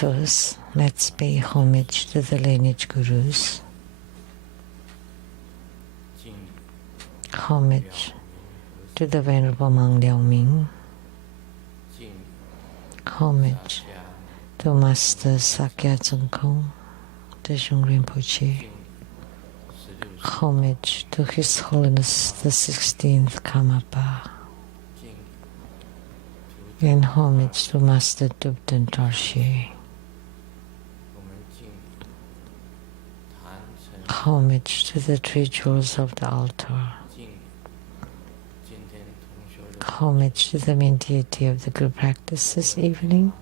First, let's pay homage to the lineage gurus. Homage to the Venerable Monk Liao Ming. Homage to Master Sakya Tsongkhong, the Zhong Rinpoche. Homage to His Holiness the 16th Karmapa. And homage to Master Dubden Dorje. Homage to the three jewels of the altar. Homage to the main deity of the group practice this evening,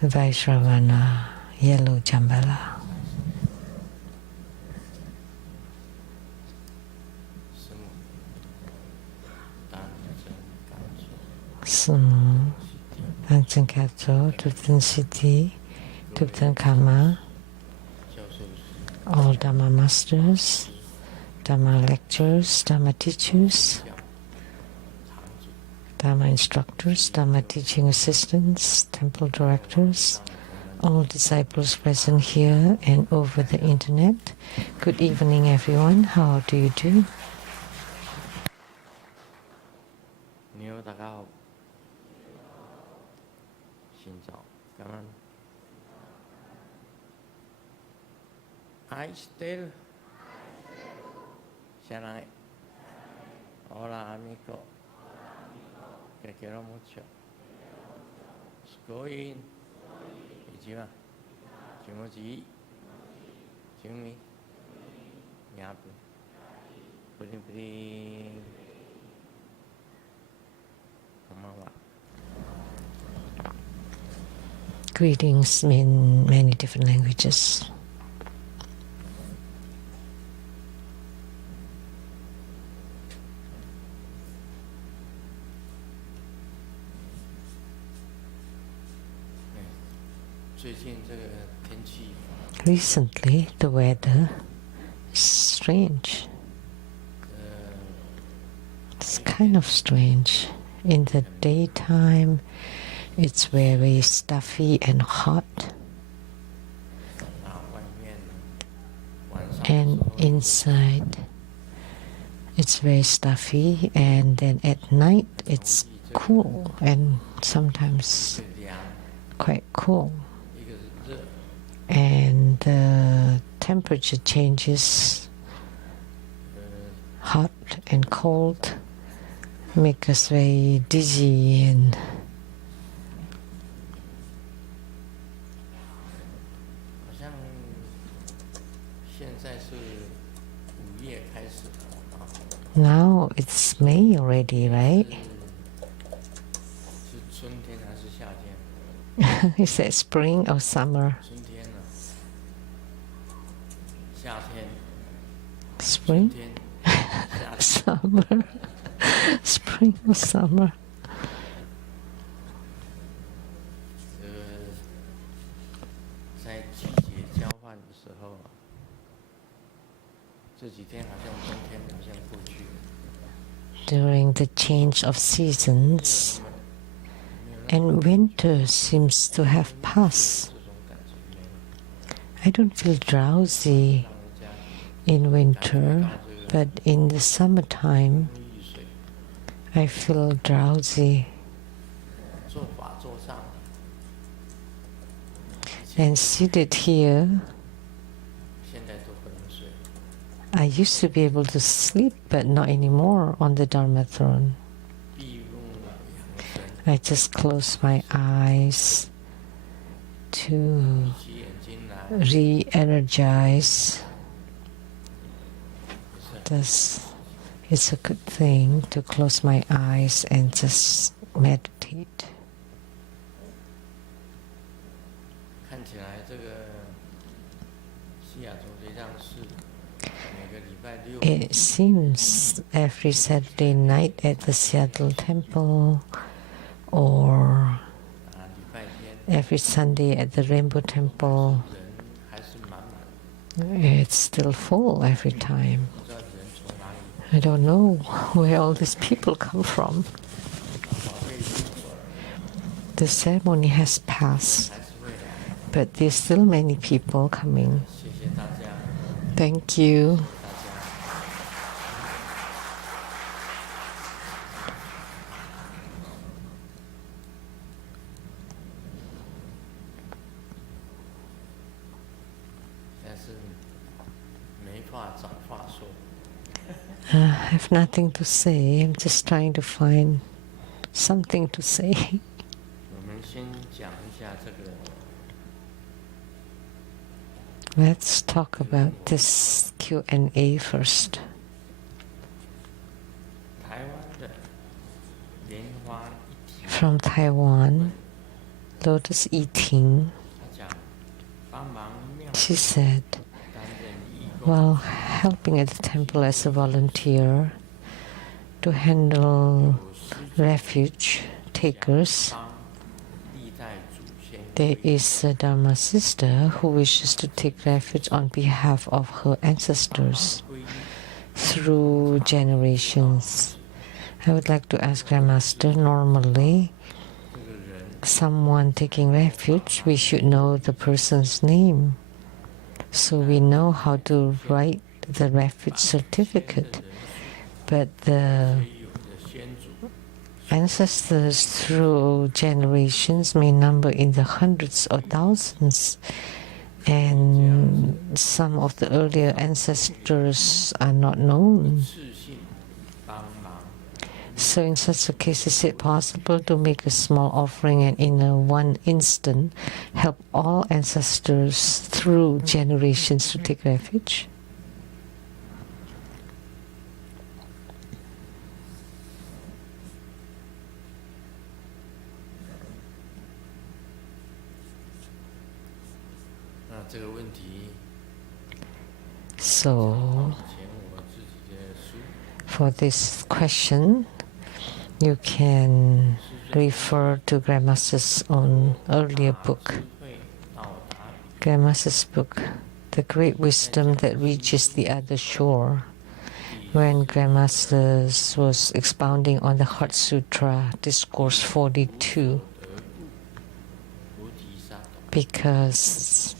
Vaishravana Yellow Jambala. Sumu, Tangchen Kato, Tupten Siddhi, Tupten Karma, all Dhamma masters, Dhamma lecturers, Dhamma teachers, Dhamma instructors, Dhamma teaching assistants, temple directors, all disciples present here and over the internet. Good evening, everyone. How do you do? I still Shanghai. Hola amigo. Te quiero mucho. Scoin. Ichima. Chimoji. Chimi. Nyapu. Pudding pudding. Kamawa. Greetings in many different languages. Recently, the weather is strange. It's kind of strange. In the daytime, it's very stuffy and hot. And inside, it's very stuffy. And then at night, it's cool and sometimes quite cool. And the temperature changes, hot and cold, make us very dizzy and now it's May already, right? Is that spring or summer? Spring? Summer. Spring or summer? During the change of seasons, and winter seems to have passed. I don't feel drowsy in winter, but in the summertime, I feel drowsy. And seated here, I used to be able to sleep, but not anymore on the Dharma throne. I just close my eyes to re-energize. It's a good thing to close my eyes and just meditate. It seems every Saturday night at the Seattle Temple or every Sunday at the Rainbow Temple, it's still full every time. I don't know where all these people come from. The ceremony has passed, but there's still many people coming. 谢谢大家， Thank you. 大家。但是没法找话说。 I have nothing to say. I'm just trying to find something to say. 我们先讲一下这个 Let's talk about this Q&A first. 台湾的莲花一体， From Taiwan, Lotus Eating, 他讲帮忙庙 she said, 担任义工， while helping at the temple as a volunteer to handle 有施主 refuge takers, 帮历代祖先 there is a Dharma sister who wishes to take refuge on behalf of her ancestors 皈依 through generations. I would like to ask Grandmaster, normally 这个人 someone taking refuge, we should know the person's name so we know how to write the refuge certificate. But the 有的先祖 ancestors through generations may number in the hundreds or thousands, and some of the earlier ancestors are not known. 自信帮忙， So in such a case, is it possible to make a small offering and in one instant help all ancestors through generations to take refuge? 那这个问题 So 以前我自己的书 for this question, you can refer to Grandmaster's own earlier book, 智慧到达彼 Grandmaster's book, The Great Wisdom That Reaches the Other Shore, when Grandmaster was expounding on the Heart Sutra, Discourse 42, 得故，菩提萨埵， because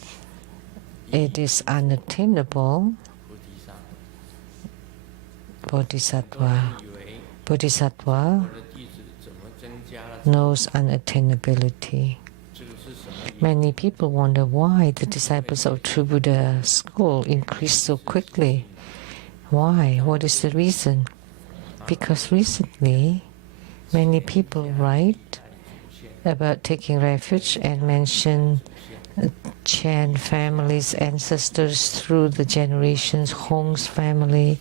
it is unattainable, 菩提萨埵。 Bodhisattva. 以为 Bodhisattva 我的弟子怎么增加了？ knows unattainability. 这个是什么原因？ Many people wonder why the disciples of True Buddha school increased so quickly. Why? What is the reason? Because recently, many people write about taking refuge and mention Chen family's ancestors through the generations, Hong's family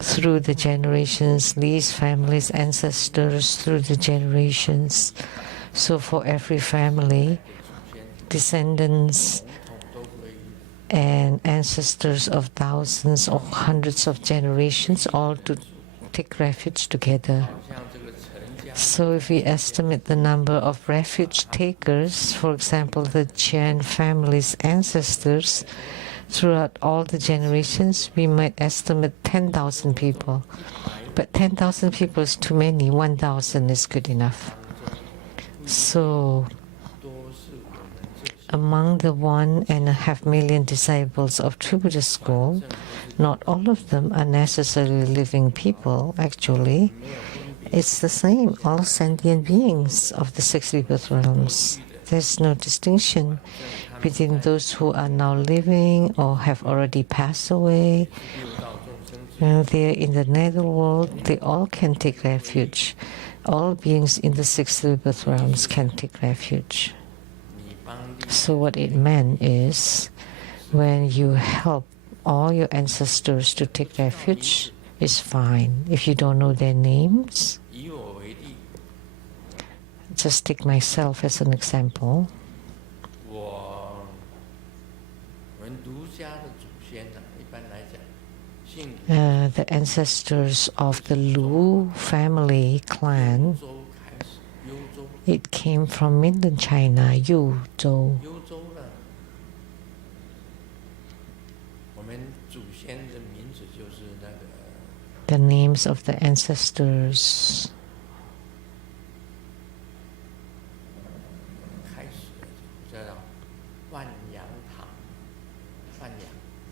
through the generations, Li's family's ancestors through the generations. So for every family, descendants and ancestors of thousands or hundreds of generations all to take refuge together. 像这个陈家 So if we estimate the number of refuge takers, for example, the Chen family's ancestors, throughout all the generations, we might estimate 10,000 people. But 10,000 people is too many. 1,000 is good enough. So 多是我们这些 among the 1.5 million disciples of True Buddha School, not all of them are necessarily living people, actually. It's the same, all sentient beings of the 6 rebirth realms. There's no distinction between those who are now living or have already passed away. 六道众生之 They're in the netherworld, they all can take refuge. All beings in the 6 rebirth realms can take refuge. 你帮力 So what it meant is, when you help all your ancestors to take refuge, it's fine. If you don't know their names, 以我为例， just take myself as an example. 我们儒家的祖先呢，一般来讲，姓 The ancestors of the Lu family clan, 周开始，幽州， it came from Mainland China, Yuzhou. 幽州呢，我们祖先的名字就是那个 The names of the ancestors 开始的，叫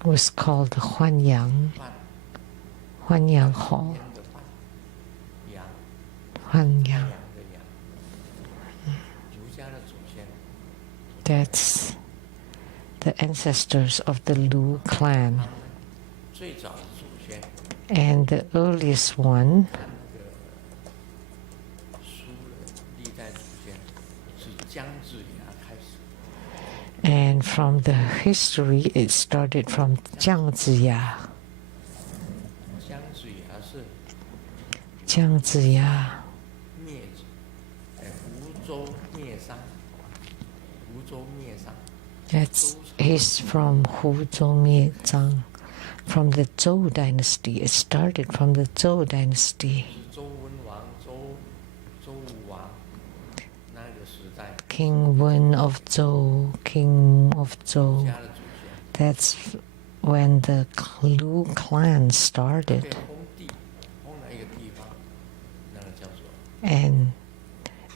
was called the Huanyang 换 Hall. 天的换，阳 Huanyang. 阳的阳，儒家的祖先， That's the ancestors of the Lu clan. 最早的祖先， And the earliest one 他那个书的历代祖先是姜子牙开始， and from the history it started from Jiang Ziya. 姜子牙是 Jiang Ziya. 灭湖州灭商，湖州灭商， That's he's from Huzhou Miezhang, from the Zhou dynasty. It started from the Zhou dynasty. 是周文王、周武王那个时代 King Wen of Zhou, King of 儒 Zhou. 家的祖先， That's when the Lu clan 被 started. 封地，封了一个地方，那个叫做 And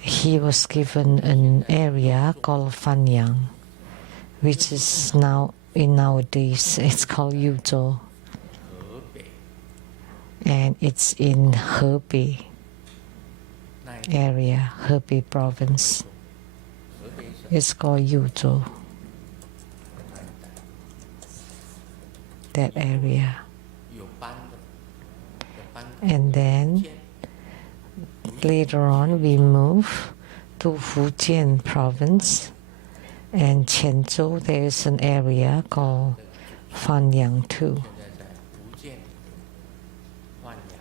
he was given an area called Fanyang, which is now in nowadays it's called Yuzhou, 河北 and it's in Hebei 那一 area, Hebei province. 河北省 It's called Yuzhou, 那一带 that area. 有班的，有班的 And then 建 later on we move to Fujian province, and Quanzhou there is an area called Fanyang too. 现在在福建万阳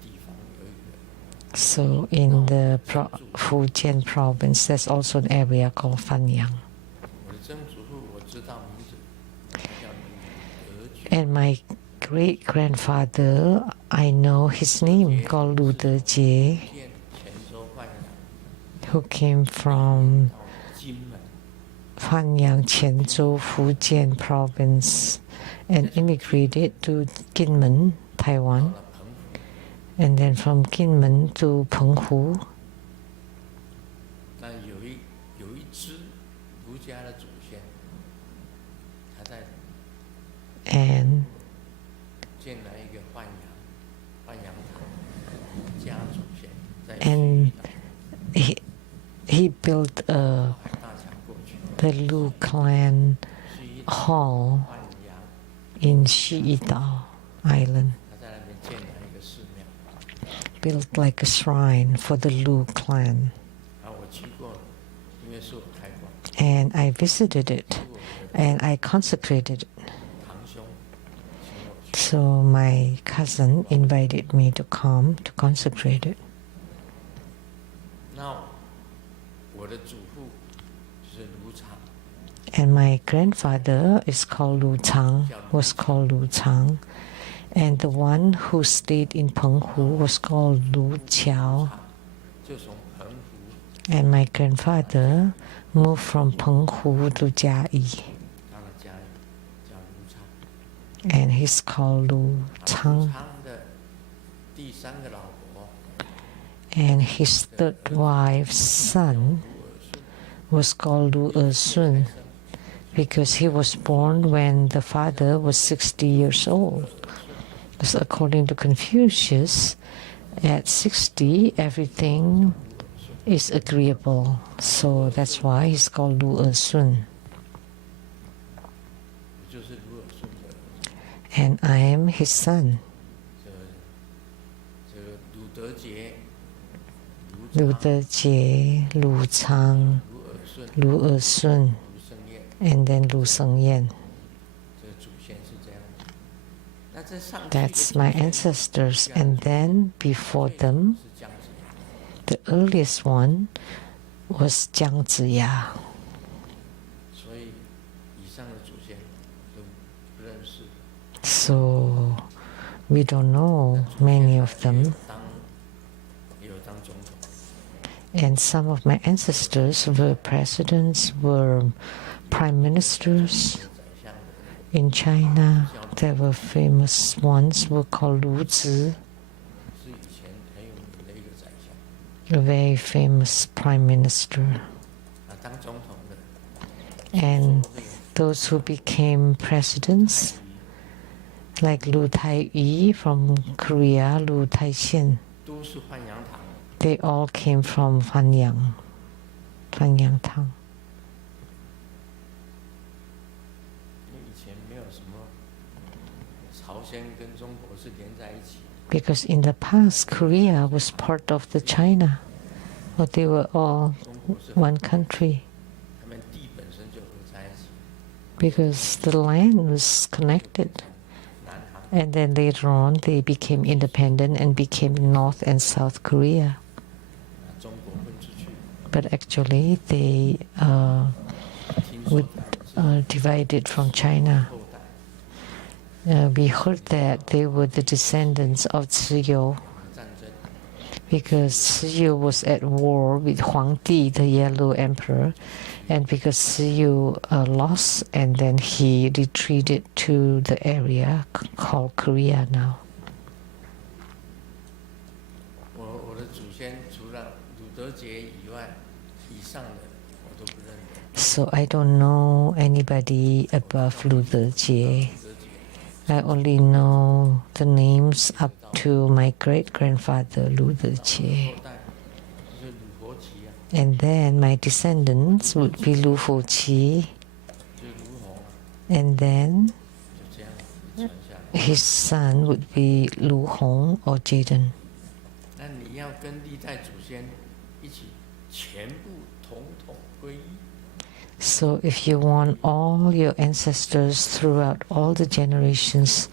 地方有一个 So in the Fujian province, there's also an area called Fanyang. 我的曾祖父我知道名字叫吕德举， And my great-grandfather, I know his name, called Lu Dejie, 建泉州万阳 who came from 到金门， Fanyang, Quanzhou, Fujian province, and immigrated to Kinmen, 到 Taiwan, 了澎湖， and then from Kinmen to Penghu. 那有一支儒家的祖先，他在 And 建了一个万阳堂，儒家祖先在 and he built 大强过去， the Lu clan 盱眙 hall 万阳， in Shiitao Island, 他在那边建了一个寺庙， built like a shrine for the Lu clan. 我去过了，因为是我开馆， And I visited it 是我的 and I consecrated it. 堂兄请我去。 So my cousin invited me to come to consecrate it. 那我的祖父就是卢常， And my grandfather is called Lu Chang, was called Lu Chang. And the one who stayed in Penghu was called Lu Qiao. 就从澎湖 And my grandfather moved from Penghu to Jiayi. 到了嘉义，叫卢常。 And he's called Lu 卢 Chang. 常的第三个老婆 And his third wife's son 卢尔顺， was called Lu Ersun because he was born when the father was 60 years old. Because according to Confucius, at 60 everything is agreeable. So that's why he's called Lu Ersun. 我就是卢尔顺的 And I am his son. 这个鲁德杰、 Lu Dejie, Lu Chang, 卢尔顺、 Lu Ersun, 卢胜彦， and then Lu Shengyan. 这个祖先是这样子。那这上去的 That's 祖 my 先 ancestors. And then before them, 是姜子牙， the earliest one was Jiang Ziya. 所以以上的祖先都不认识。 So we don't know many of them. 也有当总统， And some of my ancestors were presidents, were prime ministers 宰相的 in China. There were famous ones who were called Lu Zi, 是以前很有名的一个宰相。 a very famous prime minister. 当总统的， And 说这个 those who became presidents, like Lu Tai-yi from Korea, Lu Tai-shen, 都是换阳堂。 they all came from Fanyang Tang. 因为以前没有什么朝鲜跟中国是连在一起。 Because in the past, Korea was part of the China, but they were all 中国是 one country 他们地本身就合在一起。 because the land was connected. 南韩 And then later on, they became independent and became North and South Korea. 中国分出去， But actually, they 听说 would 他们是 divided from China. 后代， We heard that they were the descendants of Ciyu 战争， because Ciyu was at war with Huangdi, the Yellow Emperor, and because Ciyu lost, and then he retreated to the area called Korea now. 我的祖先除了鲁德杰以外，以上的我都不认得。 So I don't know anybody above Lu Jie. 鲁德杰 I only know the names up to my great-grandfather Lu Jie. 后代就是鲁伯奇啊， And then my descendants would be Lu Fuqi, 就是卢洪啊， and then 就这样传下来。 his son would be Lu Hong or Jaden. 那你要跟历代祖先一起全部统统归一， So if you want all your ancestors throughout all the generations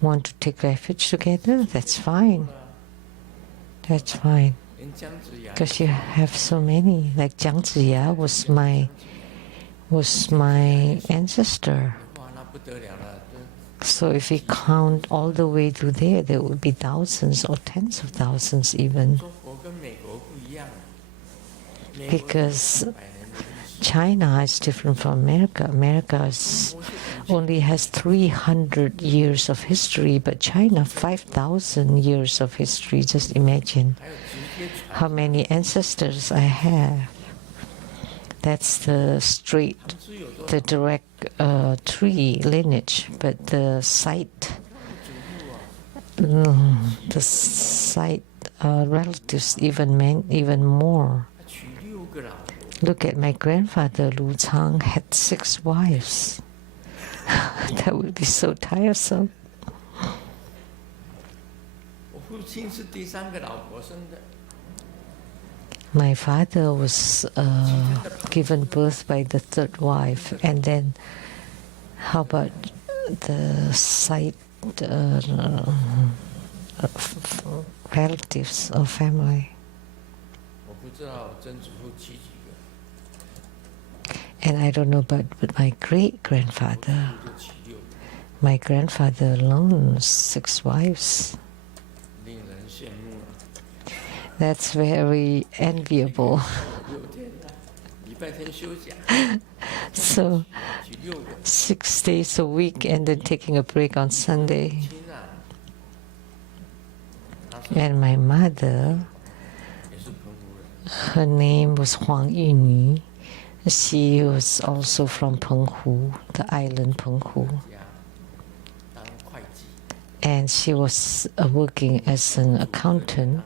want to take refuge together, that's fine. That's fine. 连姜子牙 Because you have so many. Like Jiang Ziya was my ancestor. 哇，那不得了了。 So if we count all the way to there, there would be thousands or tens of thousands even. 中国跟美国不一样，美国 Because 100年的历史， China is different from America. America only has 300 years of history, but China 5,000 years of history. Just imagine 还有直接传 how many ancestors I have. That's the straight, 是有多 the direct tree lineage, but the site, 祖父啊， the site relatives even more. 他娶6个老婆， Look at my grandfather Lu Chang had 6 wives. That would be so tiresome. 我父亲是第3个老婆生的， My father was given birth by the 3rd wife, and then how about the side relatives or family? 我不知道曾祖父娶几个， And I don't know about my great-grandfather. 就娶6个， My grandfather alone was 6 wives. 令人羡慕啊。 That's very enviable. 6天啊，礼拜天休假， So 娶6个， 6 days a week and then taking a break on Sunday. 亲啊，他是 And my mother, 也是澎湖人， her name was Huang Yunyi. She was also from Penghu, the island Penghu. 家当会计， And she was working as an accountant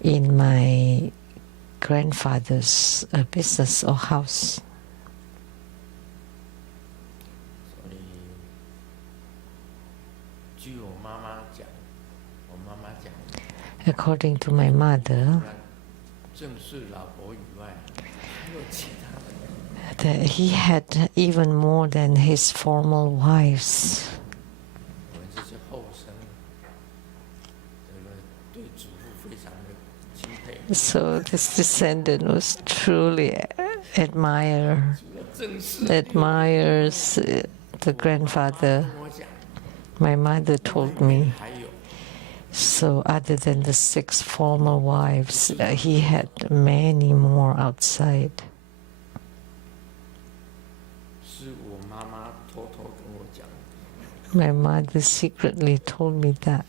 in my grandfather's business or house. 所以据我妈妈讲，我妈妈讲， According to my mother, 正式老婆以外，还有其他的。 that he had even more than his former wives. 我们这些后生，这个对祖父非常的钦佩。 So this descendant was truly admires the grandfather. 跟我讲， My mother told me. 还有 So other than the 6 former wives, he had many more outside. 是我妈妈偷偷跟我讲， My mother secretly told me that.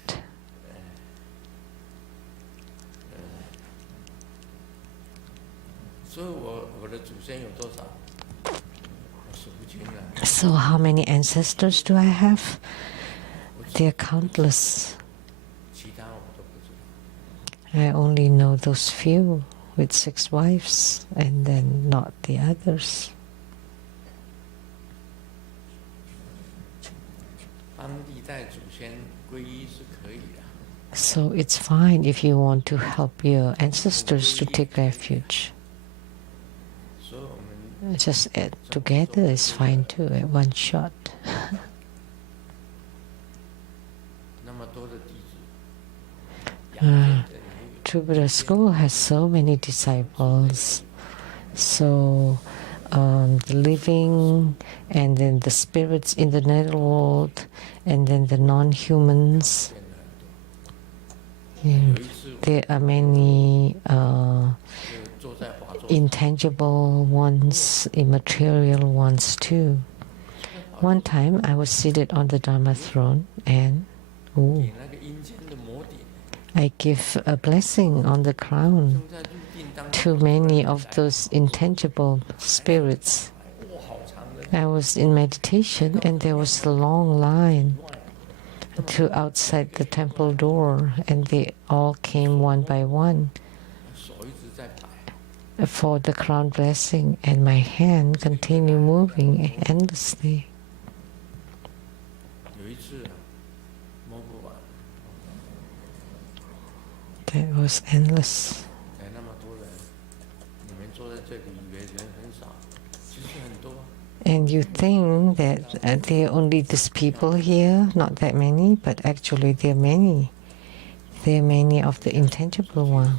所以我的祖先有多少？我数不清。So how many ancestors do I have? They are countless. I only know those few with 6 wives, and then not the others. So it's fine if you want to help your ancestors to take refuge. Just add together is fine too, at one shot. True Buddha School has so many disciples. So the living, and then the spirits in the netherworld, and then the non-humans. There are many intangible ones, immaterial ones too. One time I was seated on the Dharma throne and I give a blessing on the crown to many of those intangible spirits. I was in meditation and there was a long line to outside the temple door, and they all came one by one for the crown blessing, and my hand continued moving endlessly. That was endless. And you think that there are only these people here, not that many, but actually there are many. There are many of the intangible one.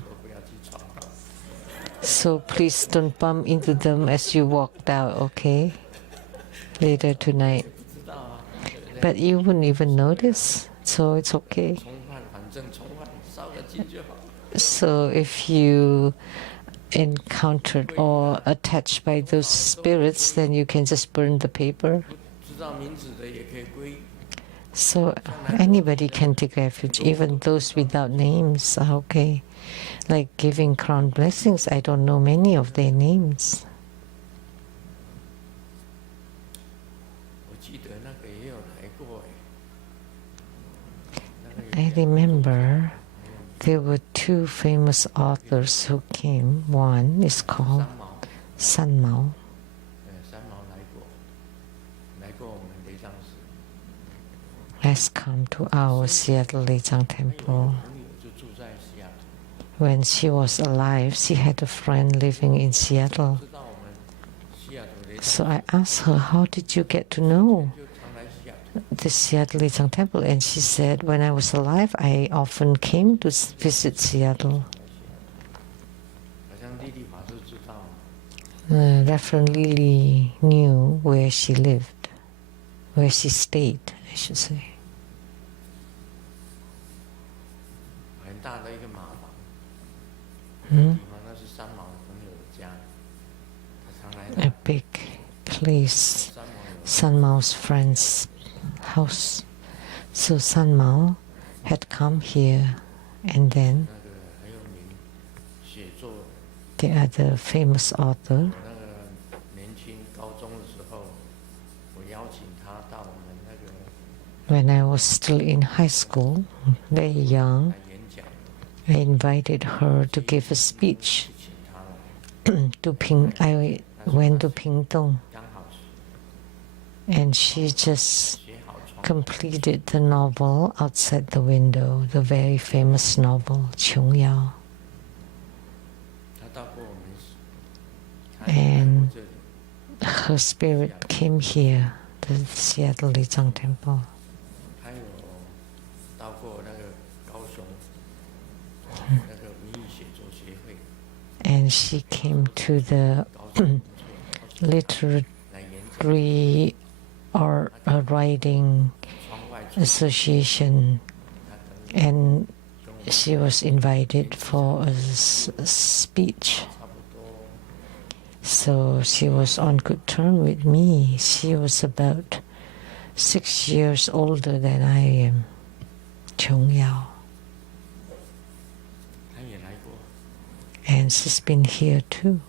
So please don't bump into them as you walked out, okay? Later tonight. But you wouldn't even notice, so it's okay. So if you encountered or attached by those spirits, then you can just burn the paper. So anybody can take refuge, even those without names are okay. Like giving crown blessings, I don't know many of their names. I remember there were 2 famous authors who came. One is called San Mao. Has come to our Seattle Lechang Temple. When she was alive, she had a friend living in Seattle. So I asked her, how did you get to know the Seattle Lechang Temple? And she said, when I was alive, I often came to visit Seattle. Reverend Lily knew where she lived, where she stayed, I should say. A big place, San Mao's friend's house. So San Mao had come here, and then the other famous author, when I was still in high school, very young, I invited her to give a speech I went to Pingtung, and she just completed the novel outside the window, the very famous novel, Chung Yao. And her spirit came here, the Seattle Lechang Temple. And she came to the literary or writing association, and she was invited for a speech. So she was on good terms with me. She was about 6 years older than I am. Chung Yao. And she's been here too.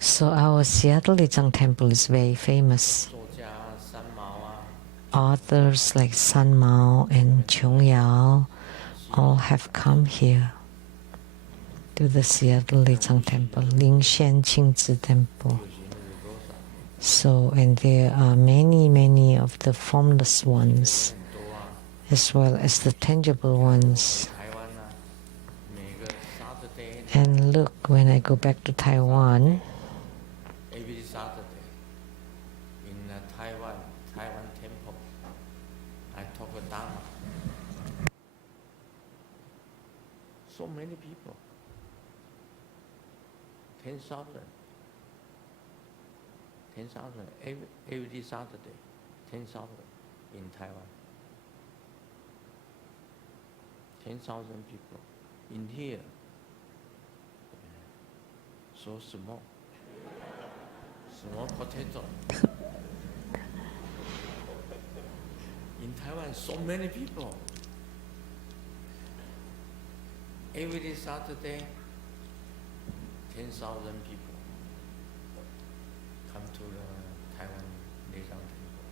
So our Seattle Lichang Temple is very famous. 作家三毛啊， Authors like San Mao and Chung Yao all have come here to the Seattle Lichang Temple, Ling Shen Ching Tze Temple. 有形的有多少？ So, and there are many of the formless ones 很多啊。 as well as the tangible ones. 台湾啊，每个 Saturday And look, when I go back to Taiwan, every Saturday in Taiwan temple, I talk a Dharma. So many people, 10,000 every Saturday, 10,000 in Taiwan. 10,000 people in here. So small potato. In Taiwan, so many people. Every Saturday, 10,000 people come to the Taiwan Lichang Temple.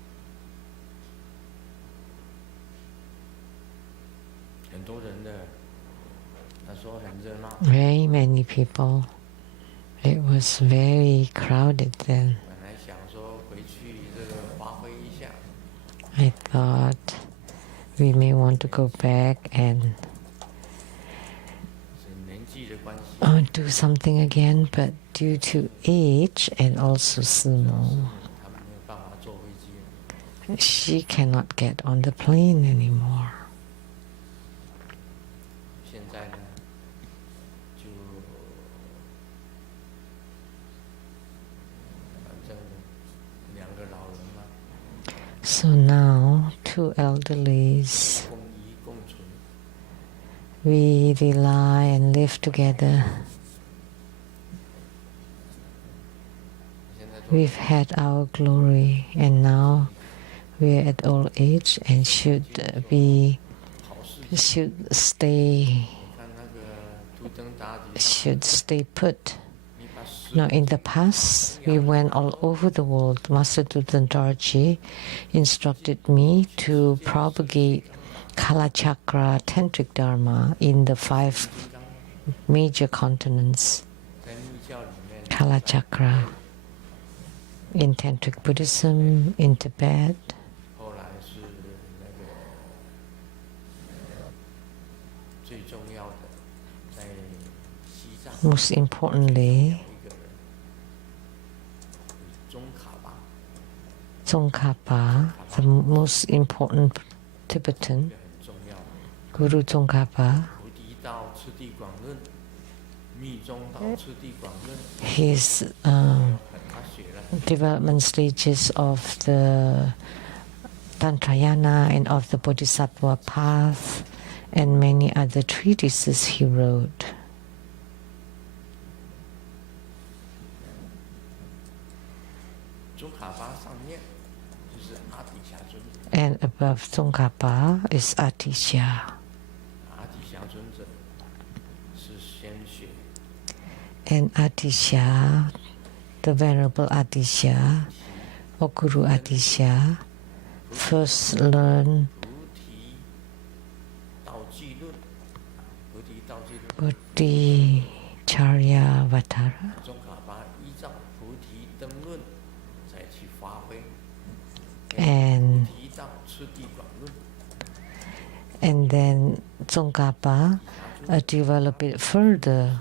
很多人的，他说很热闹。 very many people. It was very crowded then. 本来想说回去这个发挥一下， I thought we may want to go back and 是年纪的关系， do something again, but due to age and also Simo, 他们没有办法坐飞机了。 she cannot get on the plane anymore. 现在呢，就反正两个老人嘛， So now, two elderlies, 共依共存， we rely and live together. 现在都 We've had our glory, and now we're at old age and should 好事情。 should stay 看那个图腾大体上， should stay put. 你把食 Now, in the past, we went all over the world. Master Darji instructed me to propagate Kalachakra Tantric Dharma in the 5 major continents. 在密教里面， Kalachakra in Tantric Buddhism, in Tibet, 后来是那个最重要的，在西藏 most importantly, 有一个人，宗喀巴， Tsongkhapa, the most important Tibetan, 一个很重要的。 Guru Tsongkhapa. 菩提道次第广论，密宗道次第广论， His 他写了 development stages of the Tantrayana and of the Bodhisattva path and many other treatises he wrote. 宗喀巴上面就是阿底峡尊者， And above Tsongkhapa is Atisha. 阿底峡尊者是先学 And Atisha, the Venerable Atisha, or Guru Atisha, first learned 菩提道记论，菩提道记论， Buddhi Charya Vatara. 宗喀巴依照菩提灯论再去发挥， And 菩提道次第广论， And then Tsongkhapa developed it further.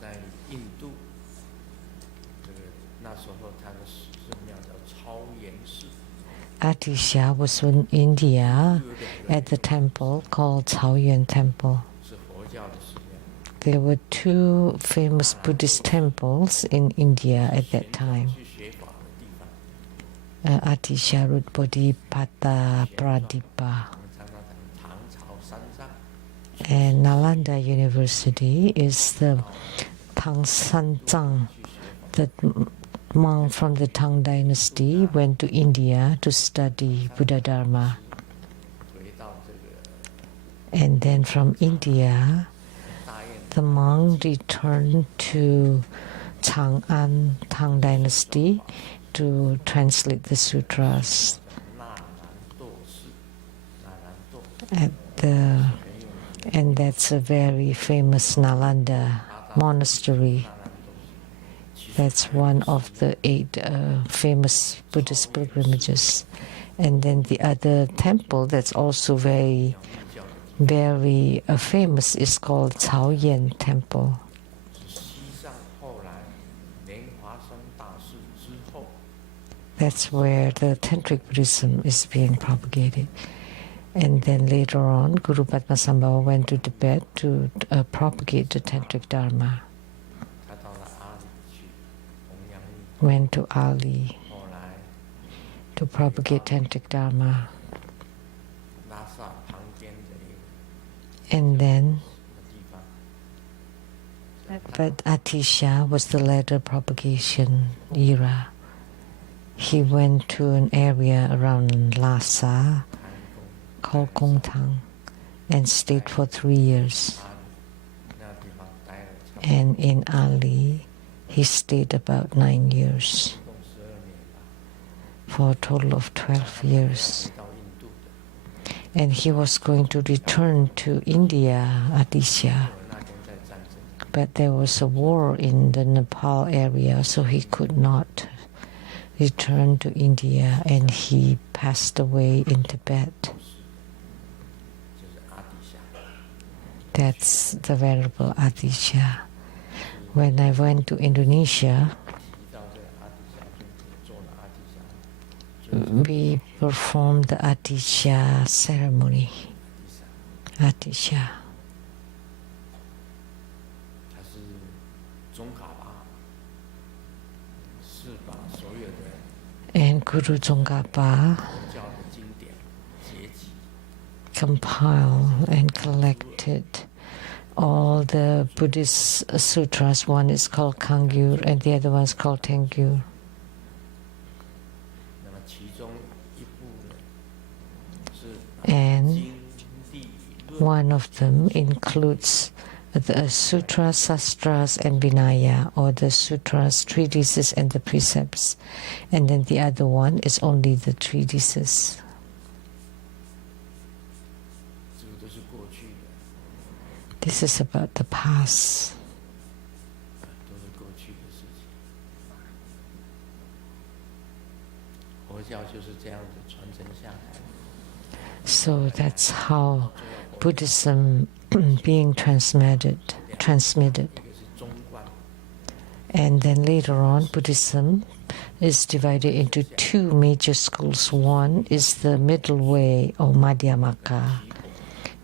在印度，这个那时候他的寺庙叫超岩寺， Atisha was in India at the temple called Chaoyuan Temple. 是佛教的寺庙。 There were 2 famous Buddhist temples in India at that time. 去学法的地方， Atisha wrote Bodhipata Pradipa. 我们常常讲唐朝三藏， And Nalanda University is the Tang Sanzang, 去学法， the monk from the Tang dynasty went to India to study Buddha Dharma. 回到这个 And then from India, 大雁 the monk returned to Chang'an, Tang Dynasty, to translate the sutras. And that's a very famous Nalanda monastery. That's one of the 8 famous Buddhist pilgrimages. And then the other temple that's also very, very famous is called Caoyan Temple. That's where the Tantric Buddhism is being propagated. And then later on, Guru Padmasambhava went to Tibet to propagate the Tantric Dharma. Went to Ali to propagate Tantric Dharma. And then, but Atisha was the later propagation era. He went to an area around Lhasa called Kongtang and stayed for 3 years. And in Ali, he stayed about 9 years, for a total of 12 years. And he was going to return to India, Atisha. But there was a war in the Nepal area, so he could not returned to India, and he passed away in Tibet. That's the Venerable Atisha. When I went to Indonesia, we performed the Atisha ceremony. Atisha. And Guru Tsongkhapa compiled and collected all the Buddhist sutras. One is called Kangyur and the other one is called Tengyur. And one of them includes the sutras, sastras, and vinaya, or the sutras, treatises, and the precepts. And then the other one is only the treatises. This is about the past. So that's how Buddhism being transmitted. And then later on, Buddhism is divided into 2 major schools. One is the middle way, or Madhyamaka,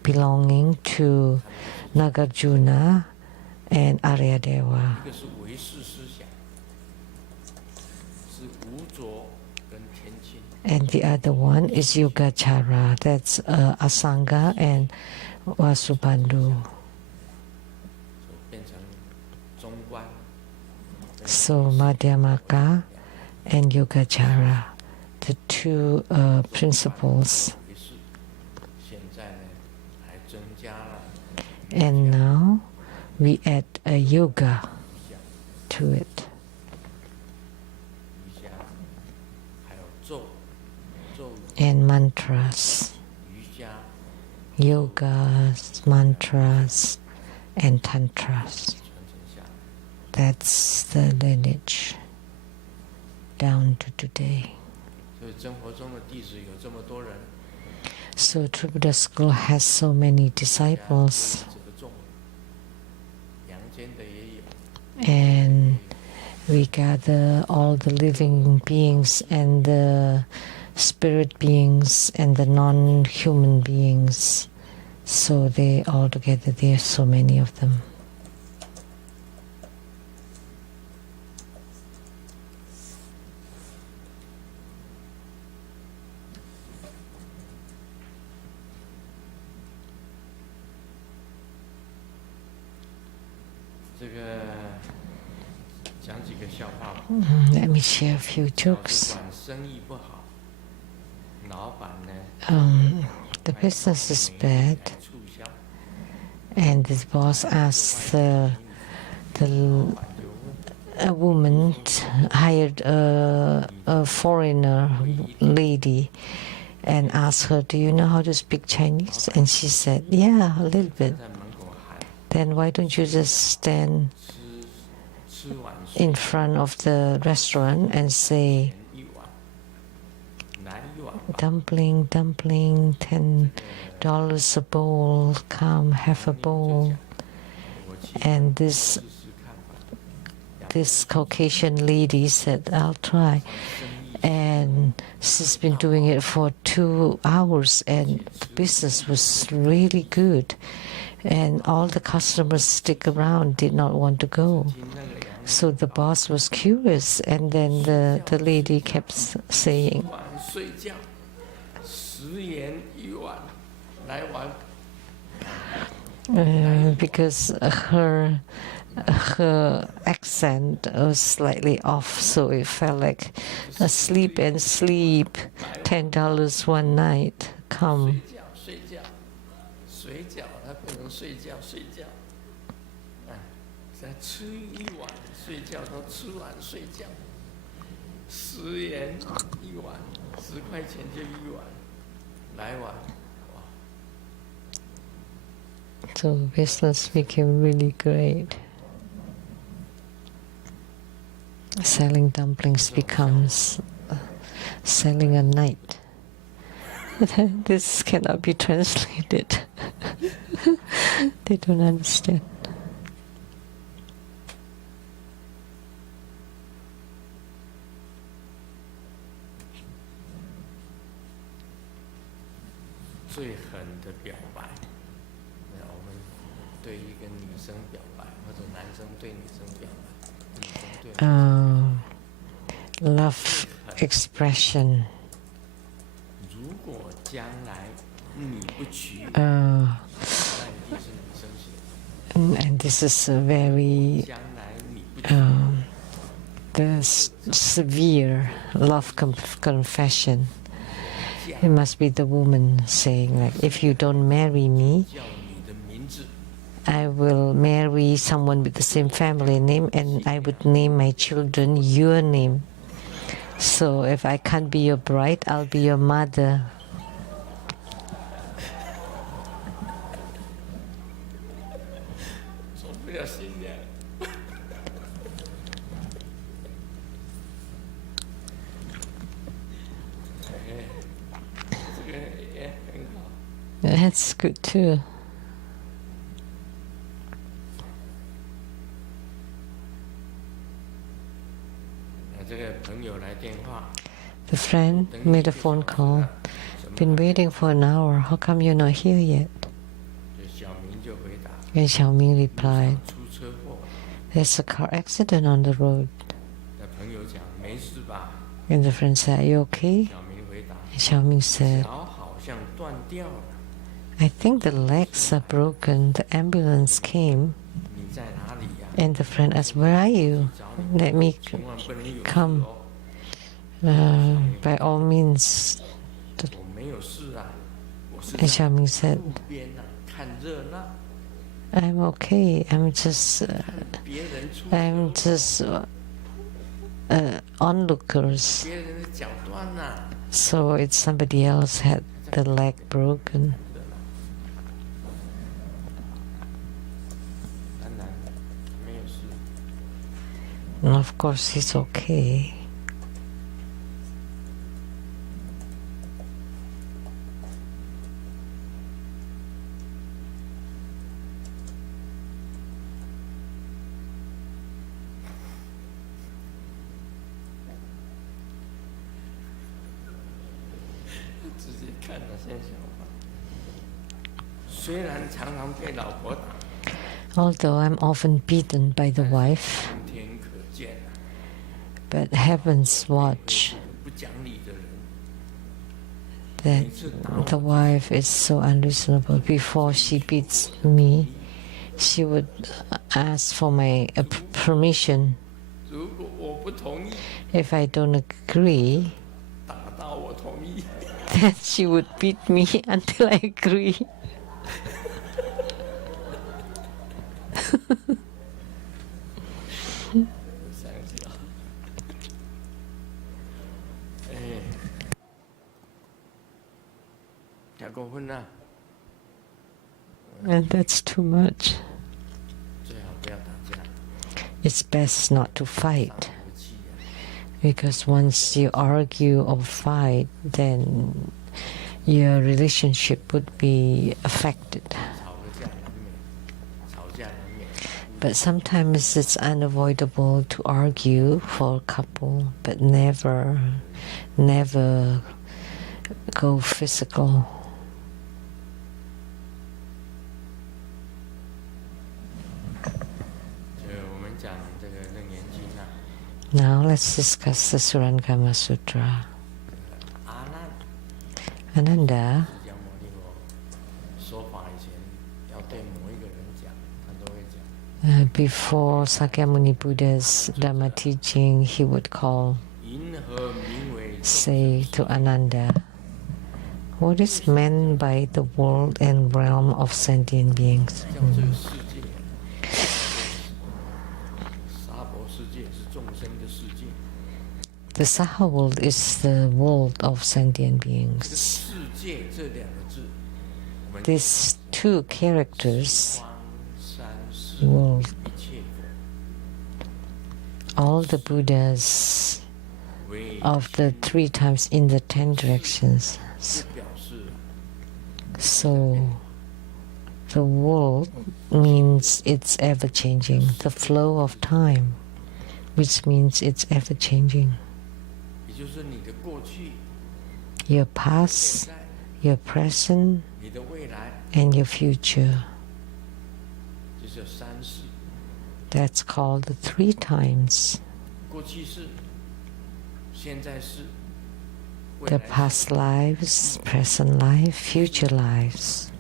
belonging to Nagarjuna and Aryadeva. And the other one is Yogacara, that's Asanga and Vasubandhu. So Madhyamaka and Yogacara, the 2 principles. And now we add a yoga to it. And mantras, yogas, mantras, and tantras. That's the lineage down to today. So True Buddha School has so many disciples, and we gather all the living beings and the spirit beings and the non-human beings. So they all together, there are so many of them. Let me share a few jokes. The business is bad, And this boss asked a woman hired a foreigner lady and asked her, "Do you know how to speak Chinese?" And she said, "Yeah, a little bit." Then why don't you just stand in front of the restaurant and say, "Dumpling, dumpling, $10 a bowl, come have a bowl." And this Caucasian lady said, "I'll try." And she's been doing it for 2 hours, and the business was really good. And all the customers stick around, did not want to go. So the boss was curious, and then the lady kept saying, because her accent was slightly off, so it felt like a sleep and sleep, $10 one night, come. So business became really great. Selling dumplings becomes selling a night. This cannot be translated. They don't understand. Love expression. And this is a very the severe love confession. It must be the woman saying, like, "If you don't marry me, I will marry someone with the same family name, and I would name my children your name. So if I can't be your bride, I'll be your mother." That's good too. The friend made a phone call. "Been waiting for an hour. How come you're not here yet?" And Xiaoming replied, "There's a car accident on the road." And the friend said, "Are you okay?" And Xiaoming said, "I think the legs are broken. The ambulance came." And the friend asked, "Where are you? Let me come." By all means. And Xiaoming said, "I'm okay. I'm just onlookers." So it's somebody else had the leg broken. And of course he's okay. Although I'm often beaten by the wife, but heavens watch that the wife is so unreasonable. Before she beats me, she would ask for my permission. If I don't agree, then she would beat me until I agree. And that's too much. It's best not to fight, because once you argue or fight, then your relationship would be affected. But sometimes it's unavoidable to argue for a couple, but never go physical. Now let's discuss the Surangama Sutra. Ananda, before Sakyamuni Buddha's Dhamma teaching, he would say to Ananda, what is meant by the world and realm of sentient beings? The Saha world is the world of sentient beings. These two characters, world, all the Buddhas of the 3 times in the 10 directions. So the world means it's ever-changing, the flow of time, which means it's ever-changing. Your past, your present, and your future. That's called the 3 times. The past lives, present life, future lives.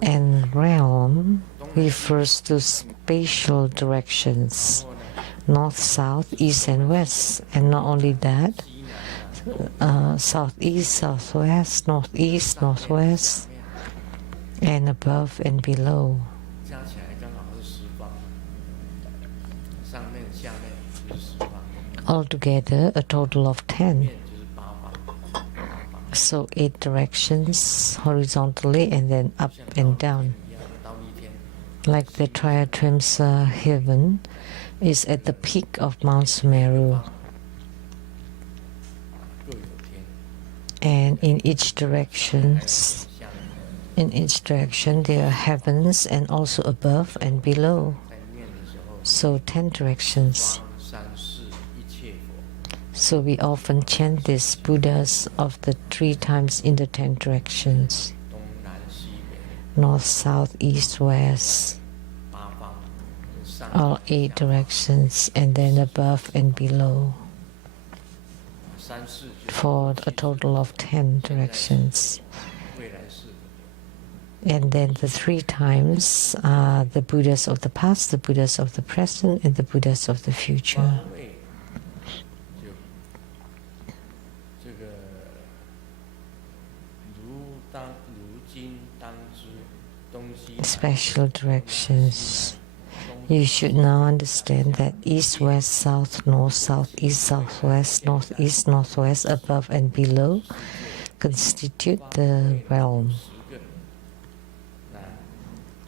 And realm refers to spatial directions, north, south, east and west. And not only that, southeast, southwest, northeast, northwest, and above and below. Altogether, a total of 10. So 8 directions horizontally and then up and down. Like the Triatrimsa heaven is at the peak of Mount Sumeru. And in each direction there are heavens and also above and below. So 10 directions. So we often chant this Buddhas of the 3 times in the 10 directions. North, south, east, west. All 8 directions, and then above and below. For a total of 10 directions. And then the 3 times are the Buddhas of the past, the Buddhas of the present, and the Buddhas of the future. Special directions. You should now understand that east, west, south, north, southeast, southwest, northeast, northwest, above and below constitute the realm.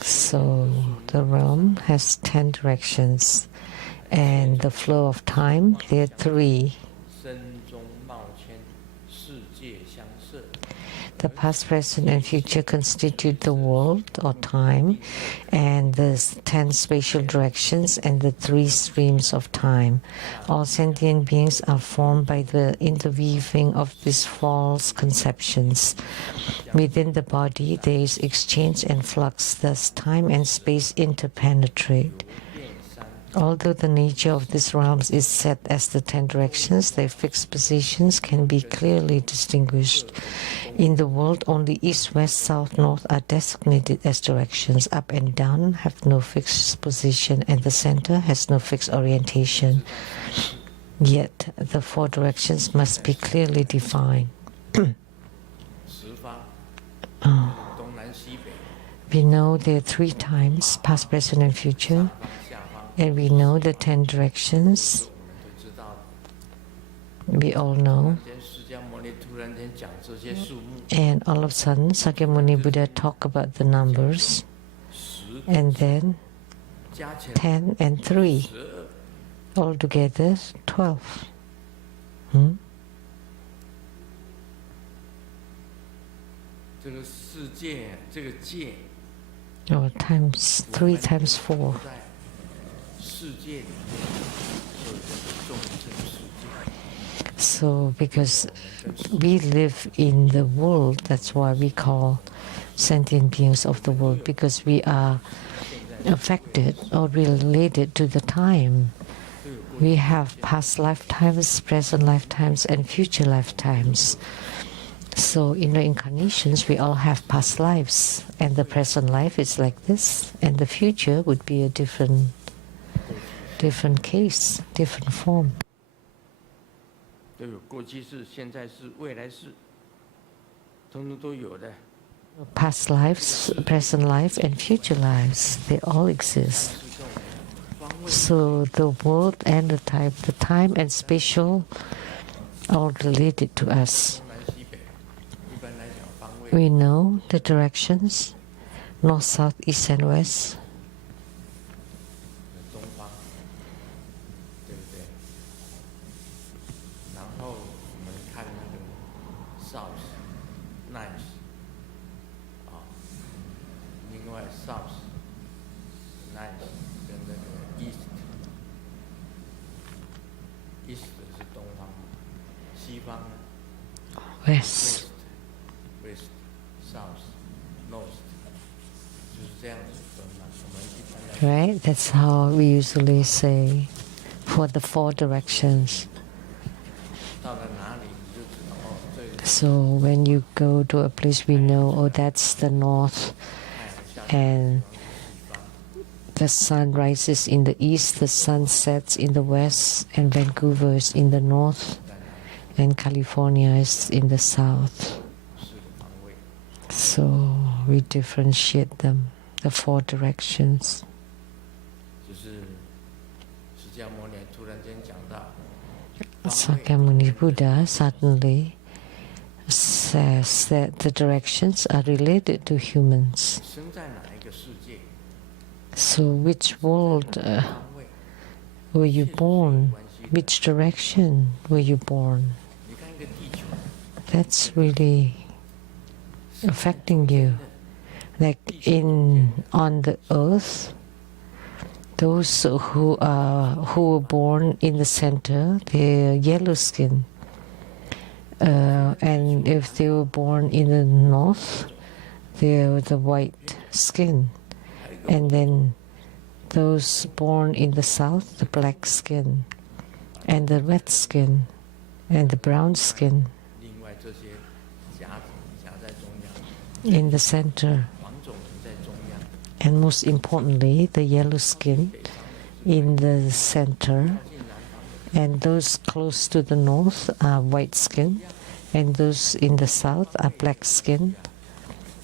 So the realm has 10 directions, and the flow of time, there are 3. The past, present, and future constitute the world or time, and the 10 spatial directions and the 3 streams of time. All sentient beings are formed by the interweaving of these false conceptions. Within the body, there is exchange and flux, thus time and space interpenetrate. Although the nature of these realms is set as the 10 directions, their fixed positions can be clearly distinguished. In the world, only east, west, south, north are designated as directions. Up and down have no fixed position, and the center has no fixed orientation. Yet, the 4 directions must be clearly defined. We know there are 3 times, past, present, and future, and we know the 10 directions. We all know. And all of a sudden, Sakyamuni Buddha talk about the numbers, and then 10 and 3, altogether 12. Or times 3 times 4. So, because we live in the world, that's why we call sentient beings of the world, because we are affected or related to the time. We have past lifetimes, present lifetimes, and future lifetimes. So in the incarnations, we all have past lives, and the present life is like this, and the future would be a different case, different form. Past lives, present life, and future lives, they all exist. So the world and the time and spatial, all related to us. We know the directions, north, south, east, and west. West, right? That's how we usually say for the 4 directions. So when you go to a place, we know, oh, that's the north, and the sun rises in the east, the sun sets in the west, and Vancouver is in the north, and California is in the south. So we differentiate them, the 4 directions. Sakyamuni Buddha suddenly says that the directions are related to humans. So which world were you born? Which direction were you born? That's really affecting you. Like on the earth, those who were born in the center, they're yellow skin. And if they were born in the north, they're the white skin. And then those born in the south, the black skin, and the red skin, and the brown skin. In the center. And most importantly, the yellow skin in the center. And those close to the north are white skin, and those in the south are black skin.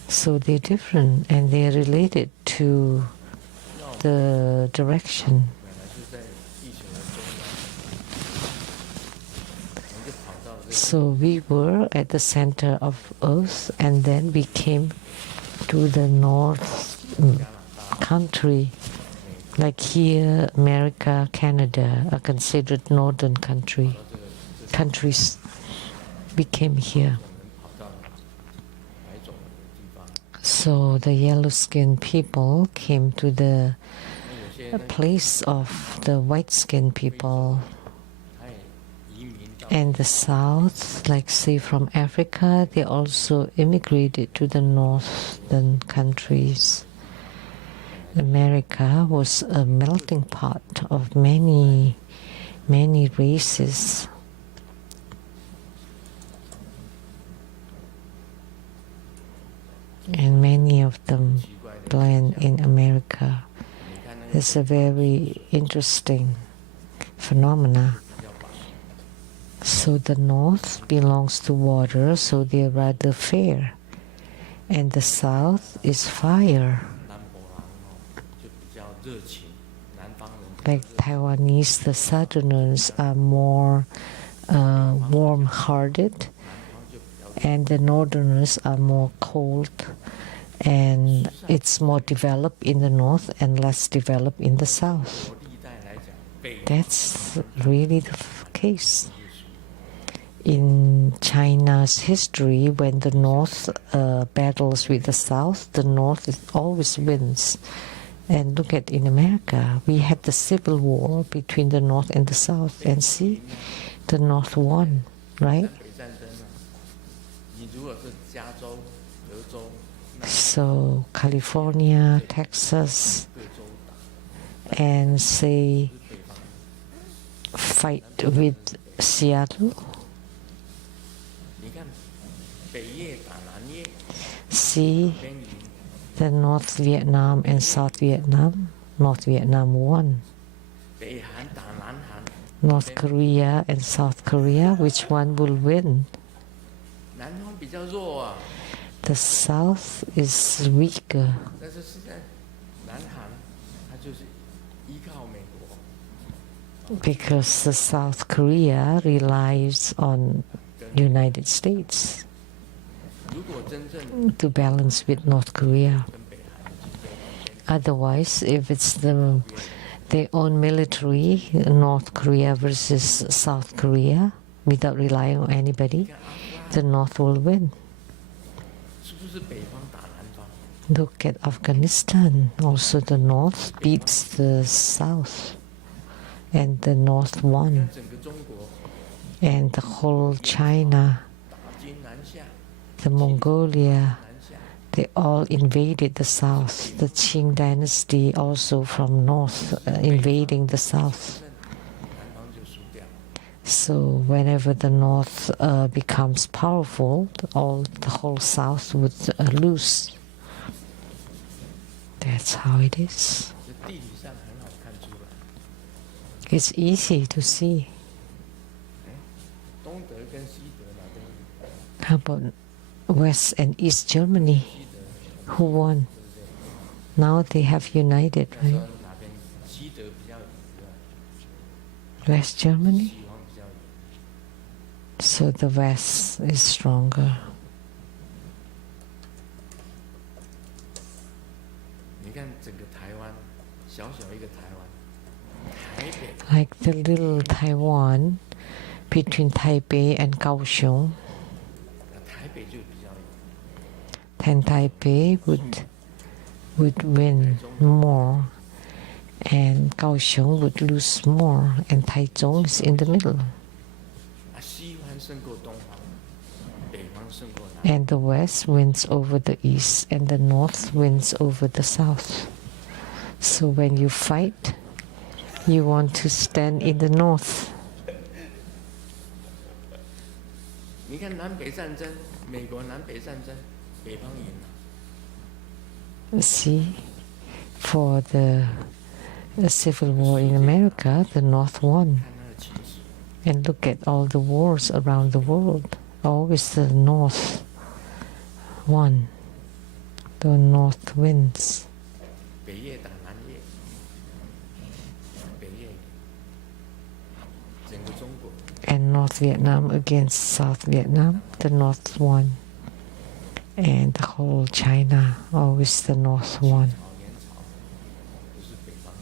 So they're different, and they're related to the direction. So we were at the center of Earth, and then we came to the north country. Like here, America, Canada are considered northern countries. We came here. So the yellow-skinned people came to the place of the white-skinned people. And the south, like say from Africa, they also immigrated to the northern countries. America was a melting pot of many races. And many of them blend in America. It's a very interesting phenomena. So the north belongs to water, so they're rather fair. and the south is fire. 南博人就比较热情，南方人比较 Like 热情 Taiwanese, the southerners are more warm-hearted, 南方就比较 and the northerners are more cold, and it's more developed in the north and less developed in the south. 国历代来讲，北方 That's really the case. In China's history, when the north battles with the south, the north always wins. And look at in America, we had the civil war between the north and the south, and see, the north won, right? 南北战争呢，你如果是加州、德州，那 So California, Texas, 各州打， and say 是北方。 fight with Seattle. 你看，北越打南越， See 边赢， the North Vietnam and South Vietnam. North Vietnam won. 北韩打南韩， North Korea and South Korea, which one will win? 南方比较弱啊， The South is weaker 但是现在南韩它就是依靠美国， because the South Korea relies on United States 如果真正 to balance with North Korea. 跟北韩的竞争， Otherwise, if it's their own military, North Korea versus South Korea, without relying on anybody, 你看阿富汗 the North will win. 是不是北方打南方？ Look at Afghanistan. Also, the North beats the South, and the North 你 won. 看整个中国 And the whole China, 打金南下， the Mongolia, 南下， they all invaded the South. The Qing dynasty also from North invading the South. 南方就输掉。 So whenever the North becomes powerful, the whole South would lose. That's how it is. 这地理上很好看出来， It's easy to see. 东德跟西德哪边？ How about West and East Germany? 西德 Who won? Now they have united, 那时候 right? 哪边？西德比较赢， West Germany? 西方比较赢。 So the West is stronger. 你看整个台湾，小小一个台湾，台北 Like the little Taiwan between Taipei and Kaohsiung. 台北就比较赢， Then Taipei would win more, and Kaohsiung would lose more, and Taichung is in the middle. 啊，西方胜过东方，北方胜过南方。 And the West wins over the East, and the North wins over the South. So when you fight, you want to stand in the North. 你看南北战争，美国南北战争，北方赢了。 See, for the Civil War in America, the North won. 看它的情势， And look at all the wars around the world. Always the North won. The North wins. 北越打南越，北越赢，整个中国 And North Vietnam against South Vietnam, the North won. And the whole China, always the North won. 朝元朝都是北方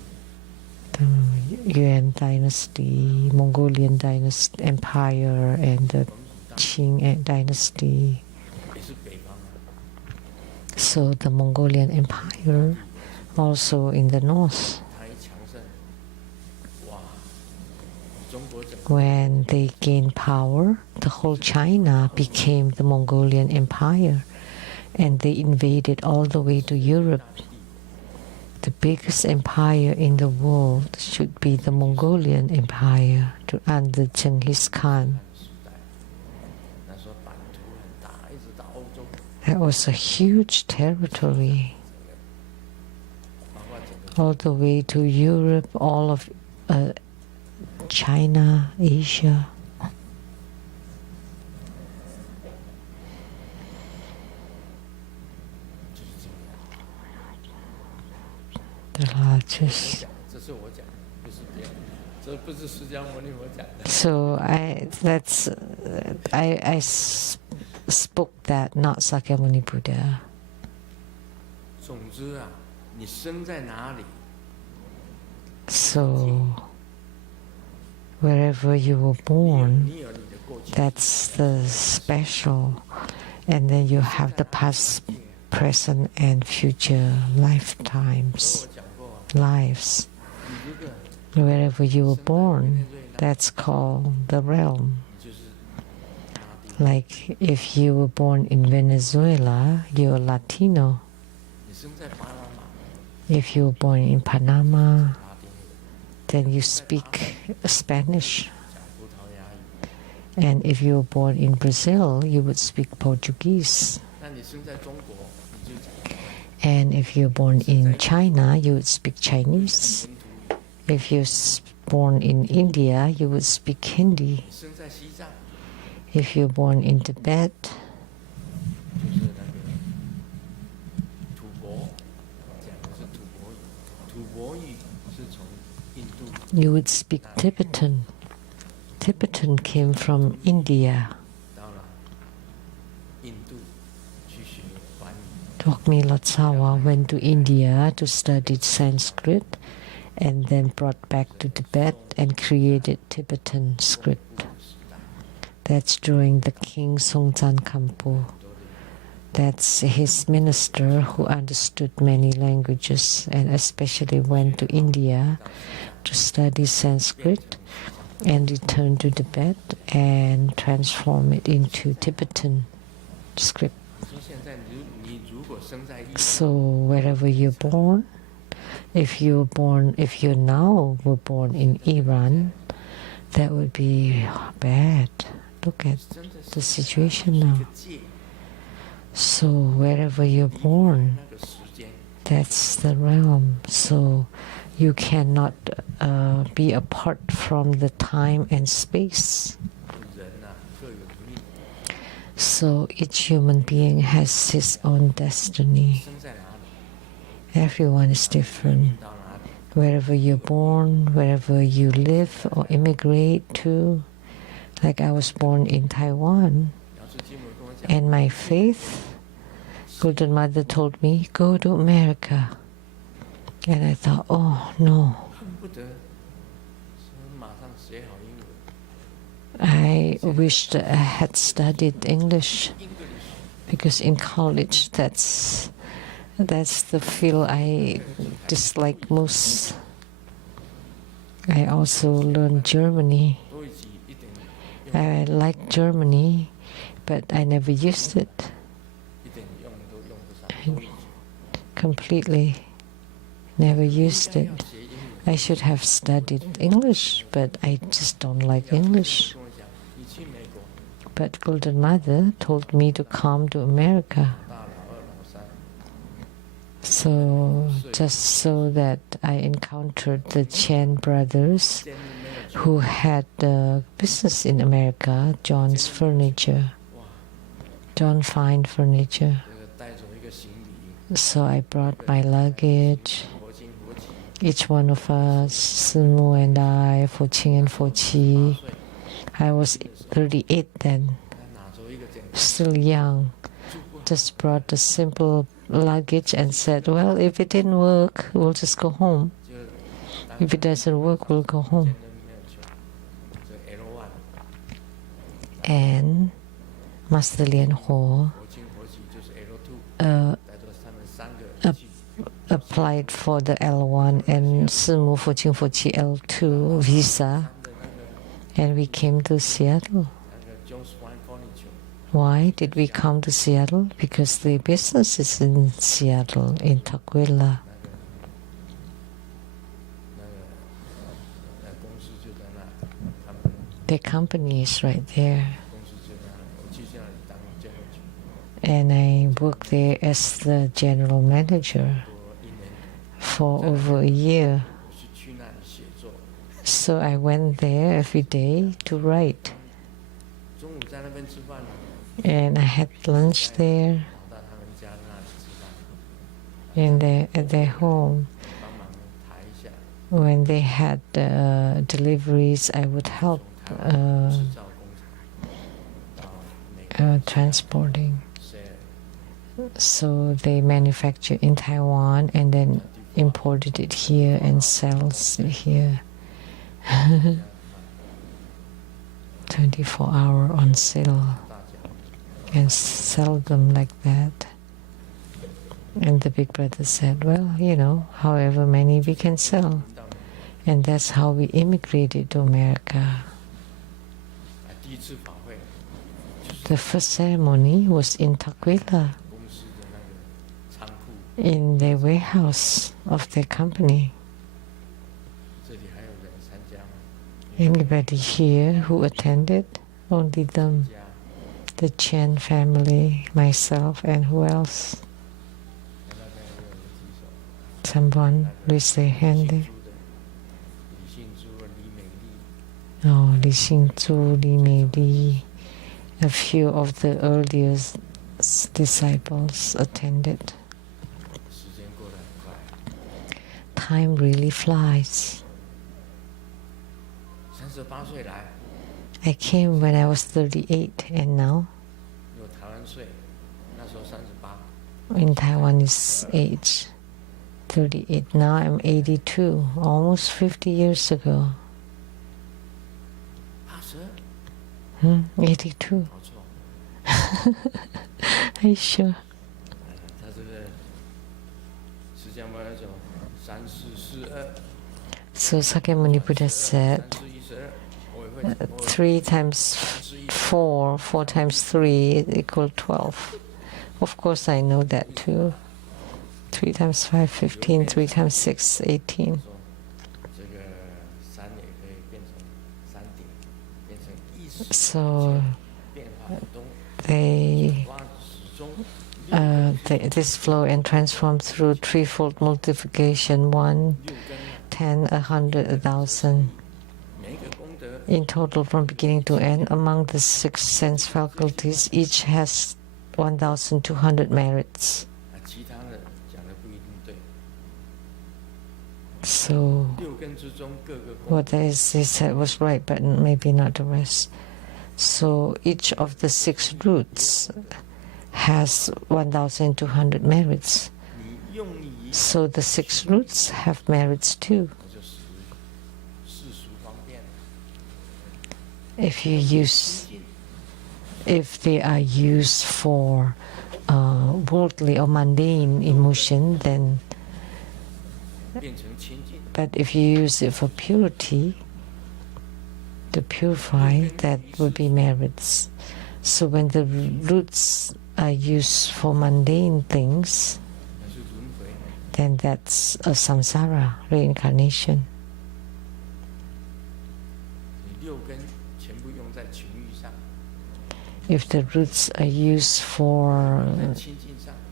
赢。 The Yuan dynasty, Mongolian dynasty, empire, and the Qing dynasty. 也是北方啊， So the Mongolian empire, also in the north. 它一强盛，哇，中国整个 When they gained power, the whole China became the Mongolian empire, and they invaded all the way to Europe. The biggest empire in the world should be the Mongolian empire under Genghis Khan. 时代，那时候版图很大，一直到欧洲， That was a huge territory, 包括整个 all the way to Europe, all of China, Asia. the largest. 这是我讲，不是别人，这不是释迦牟尼佛讲的。 So I spoke that, not Sakyamuni Buddha. 总之啊，你生在哪里， So wherever you were born, 你有你的过去， that's the special, and then you have the past, present, and future 我 lifetimes, 讲过啊， lives. 你如果 Wherever you were born, that's called the realm. 你就是拉丁， Like if you were born in Venezuela, you're Latino. 你生在巴拿马， If you were born in Panama, 拉丁， then you speak Spanish. 讲葡萄牙语。 And if you were born in Brazil, you would speak Portuguese. 那你生在中国，你就讲 And if you're born in China, you would speak Chinese. 本土语。 If you're born in India, you would speak Hindi. 你生在西藏， If you're born in Tibet, 就是那个吐蕃，讲的是吐蕃语。吐蕃语是从印度 you would speak Tibetan. Tibetan came from India. 到了印度去学梵语。 Dokmi Lotsawa went to India to study Sanskrit and then brought back to Tibet and created Tibetan script. That's during the King Songtsan Kampo. That's his minister who understood many languages and especially went to India to study Sanskrit and returned to Tibet and transform it into Tibetan script. 说现在你如果生在伊 So wherever you're born, if you now were born in Iran, that would be bad. Look at 真的是 the situation 一 now. 个界， So wherever you're born, 那个时间， that's the realm. So you cannot be apart from the time and space. 人呐、各有命， So each human being has his own destiny. 生在哪里， Everyone is different. 到哪里， Wherever you're born, wherever you live or immigrate to. Like I was born in Taiwan, 杨师基母跟我讲， and my faith, Golden Mother told me, go to America. And I thought, oh no, 恨不得说马上学好英文， I wished I had studied English 英格里 because in college that's the field I dislike most. I also learned Germany. 多一级一点， I like Germany, but I never used it 一点用都用不上，多一级。 completely. Never 应 used 该 it. 要学英语。 I should have studied English, but I just don't like 杨师 English. 跟我讲，你去美国， But Golden Mother told me to come to America. 大老二、老三， So just so that I encountered the Chen brothers 见没有去， who had the business in America, John's Furniture, 哇， John Fine Furniture. 这个带走一个行李， So I brought my luggage. 佛经佛起， Each one of us, Simu and I, Fo Qing and Fo 8 Qi. 岁， I was 38 then, 他拿走一个简单 still young. 住过， Just brought the simple luggage and said, well, if it didn't work, we'll just go home. 就当 If it doesn't work, we'll go home. 见都没有去，这 L1， And Master Lian Ho 佛经佛起就是 L2， 带着他们三个去， applied for the L1 and Simu Fo Qing Fo Qi L2 visa, 他的那个 and we came to Seattle. 那个 Jones Fine Furniture， Why did we come to Seattle? Because the business is in Seattle, in Tukwila. 那公司就在那，他们 The company is right there. 公司就在那，我去那里当监护局， And I worked there as the general manager 多1年， for over a year. 我是去那里写作， So I went there every day to write. 中午在那边吃饭， And I had lunch there 跑到他们家那里吃饭， and at their home. 帮忙 when they had deliveries, I would help transporting. So they manufacture in Taiwan and then imported it here and sells it here. 24-hour on sale and sell them like that. And the big brother said, well, you know, however many we can sell. And that's how we immigrated to America. The first ceremony was in Tukwila, in the warehouse of their company. Anybody here who attended? Only them. The Chen family, myself, and who else? Someone raise their hand there. Oh, Li Xingzhu, Li Meili. A few of the earliest disciples attended. Time really flies. I came when I was 38, and now in Taiwanese age, 38. Now I'm 82, almost 50 years ago. 82. Are you sure? So Sakyamuni Buddha said, 3 times 4, 4 times 3 equals 12. Of course I know that too. 3 times 5, 15, 3 times 6, 18. So this flow and transform through threefold multiplication, 1, 10, 100, 1,000. In total, from beginning to end, among the 6 sense faculties, each has 1,200 merits. So what they said was right, but maybe not the rest. So each of the 6 roots has 1,200 merits. So the 6 roots have merits too. If they are used for worldly or mundane emotion, then. But if you use it for purity, to purify, that will be merits. So when the roots are used for mundane things, then that's a samsara, reincarnation. If the roots are used for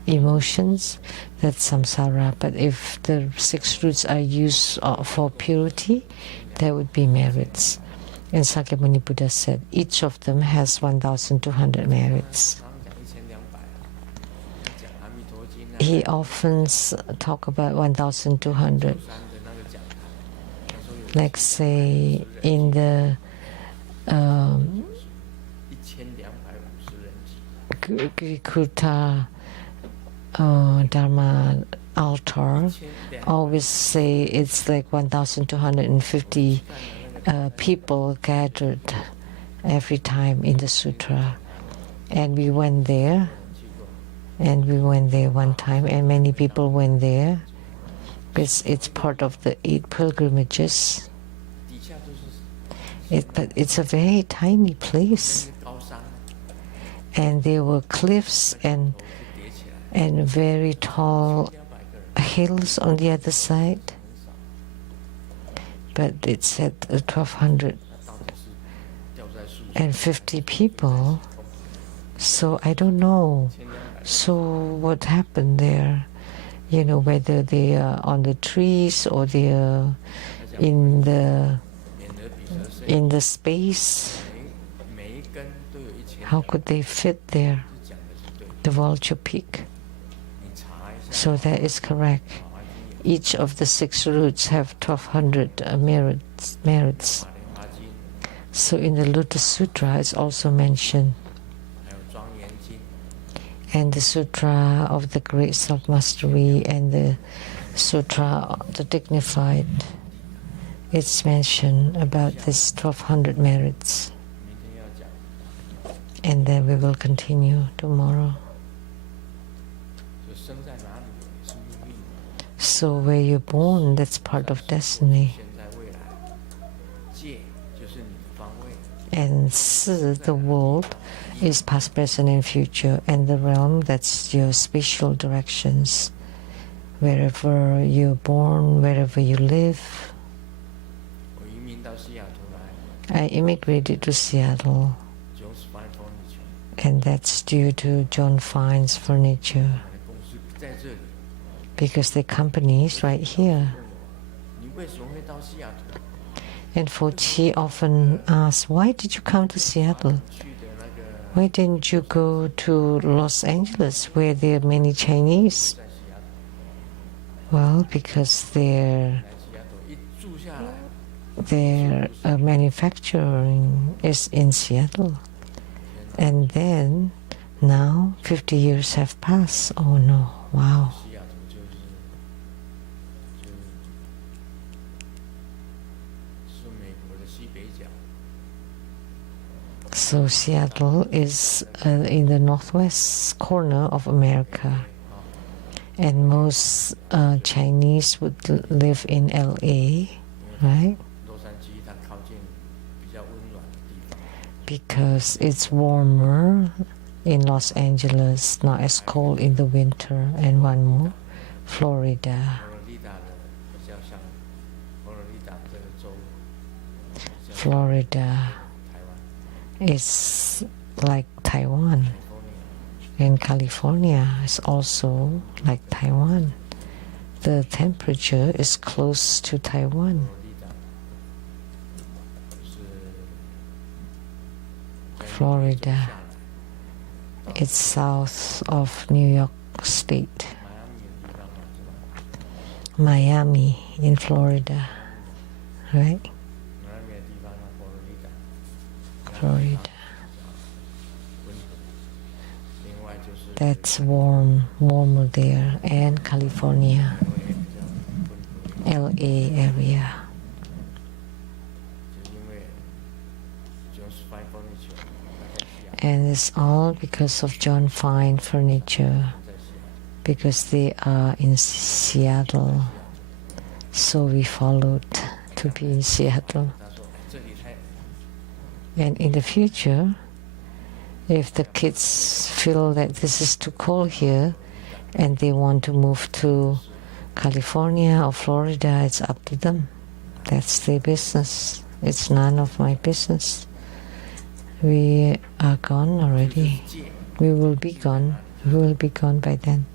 emotions, that's samsara. But if the 6 roots are used for purity, that would be merits. And Sakyamuni Buddha said each of them has 1,200 merits. He often talk about 1,200. Like say in the Grikuta Dharma altar, always say it's like 1,250 people gathered every time in the sutra. And we went there, one time, and many people went there because it's part of the 8 pilgrimages. But it's a very tiny place. And there were cliffs and very tall hills on the other side. But it said 1,250 people. So I don't know. So what happened there? You know, whether they are on the trees or they are in the space. How could they fit there? The vulture peak. So that is correct. Each of the 6 roots have 1200 merits. So in the Lotus Sutra it's also mentioned. And the Sutra of the Great Self-Mastery and the Sutra of the Dignified, it's mentioned about this 1200 merits. And then we will continue tomorrow. So where you're born, that's part of destiny. And Si, the world, is past, present, and future. And the realm, that's your spatial directions. Wherever you're born, wherever you live. I immigrated to Seattle. And that's due to John Fine's furniture. Because the company is right here. And Fochi often asks, why did you come to Seattle? Why didn't you go to Los Angeles where there are many Chinese? Well, because their manufacturing is in Seattle. And then, now 50 years have passed. Oh no, wow. So Seattle is in the northwest corner of America. And most Chinese would live in LA, right? Because it's warmer in Los Angeles, not as cold in the winter. And one more, Florida. Florida is like Taiwan. And California is also like Taiwan. The temperature is close to Taiwan. Florida, it's south of New York State. Miami in Florida, right? Florida. That's warmer there. And California, LA area. And it's all because of John Fine Furniture, because they are in Seattle. So we followed to be in Seattle. And in the future, if the kids feel that this is too cold here and they want to move to California or Florida, it's up to them. That's their business. It's none of my business. We are gone already. We will be gone. We will be gone by then.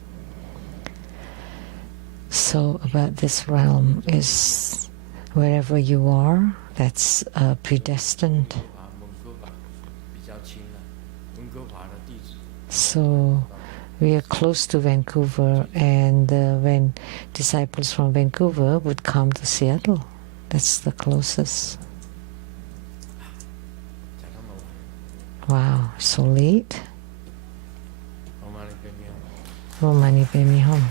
So about this realm is wherever you are, that's predestined. So we are close to Vancouver, and when disciples from Vancouver would come to Seattle, that's the closest. Wow, so late. Romani Bemi home.